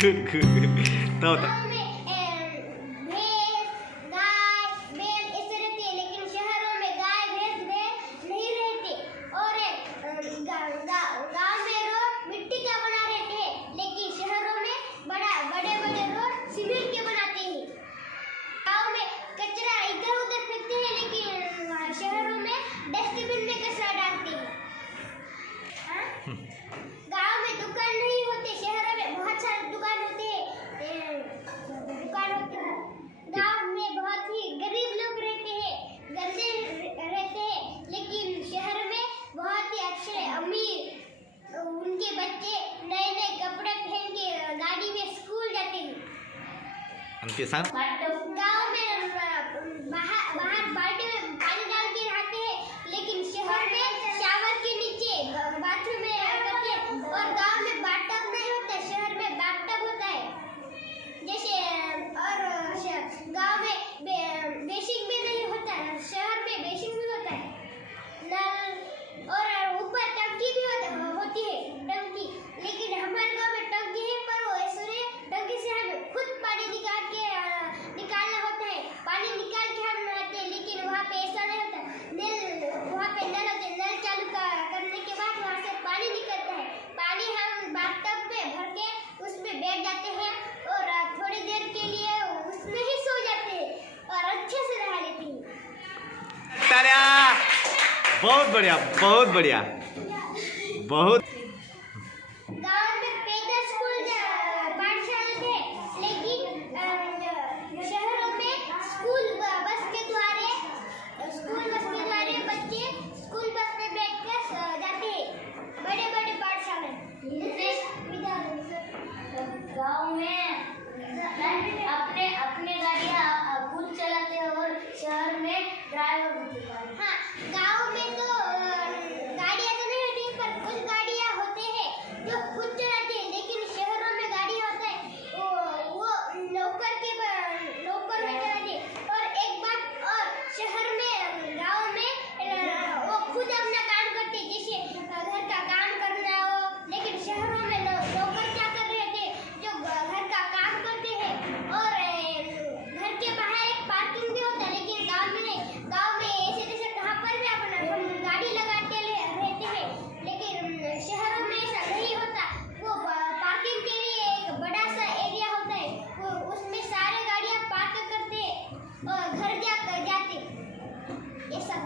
Good good. तो गाँव में भैंस, गाय, बैल ऐसे रहते हैं, लेकिन शहरों में गाय, भैंस, बैल नहीं रहते। और गाँव में रोड मिट्टी का बना रहते हैं, लेकिन शहरों में बड़े बड़े रोड सीमेंट के बनाते हैं। गाँव में कचरा इधर उधर फेंकते हैं, लेकिन शहरों में डस्टबिन में कचरा डालते हैं। गाँव में दुकान नहीं होते, शहरों में बहुत सारे दुकान होते हैं। गाँव में बहुत ही गरीब लोग रहते हैं, गंदे रहते हैं, लेकिन शहर में बहुत ही अच्छे अमीर उनके बच्चे नए नए कपड़े पहन के गाड़ी में स्कूल जाते हैं। उनके साथ गाँव में बाहर बाल्टी में पानी डाल के नहाते हैं, लेकिन शहर में शावर के नीचे बाथरूम में करते हैं। और गाँव में बाथटब नहीं होता, शहर में बाथटब होता है। जैसे और गाँव में बेसिंग भी नहीं होता, शहर में बेसिंग भी होता है। नल और ऊपर टंकी भी होती है, टंकी। लेकिन हमारे गाँव में टंकी है, पर वो ऐसे टंकी से हमें खुद पानी निकालना होता है। पानी निकाल के हम नहाते हैं, लेकिन वहाँ पे ऐसा नहीं होता। वहाँ पे नल होते हैं, नल चालू करने के बाद वहाँ से पानी निकलता है। पानी हम बाथटब में भर के उसमें बैठ जाते हैं और थोड़ी देर के लिए उसमें ही सो जाते हैं और अच्छे से नहा लेते हैं। तारा बहुत बढ़िया, बहुत बढ़िया, बहुत। गाँव में पैदल स्कूल पाठशाला थे, लेकिन शहरों में स्कूल बस के द्वारा बच्चे स्कूल बस में बैठकर जाते हैं, बड़े बड़े पाठशाला। गाँव में अपने गाड़ियाँ खुद चलाते हैं और शहर में ड्राइवर होते हैं। हाँ, गाँव में तो गाड़ियाँ तो नहीं होती, पर कुछ गाड़ियाँ होते हैं जो खुद चलाते हैं, लेकिन शहरों में गाड़ियाँ होता है वो नौकर में चलाते हैं। और एक बात और, शहर में गाँव में वो खुद अपना काम करते हैं, जैसे घर का काम करना हो। लेकिन शहरों में नौकर चाकर रहते हैं जो घर का काम करते हैं। और घर के बाहर एक पार्किंग भी होता है, लेकिन गाँव में नहीं। गाँव में ऐसे जैसे कहाँ पर भी हम गाड़ी लगाते रहते हैं, लेकिन शहरों में ऐसा नहीं होता। वो पार्किंग के लिए एक बड़ा सा एरिया होता है, वो उसमें सारे गाड़ियाँ पार्क करते हैं और घर जाते हैं। ऐसा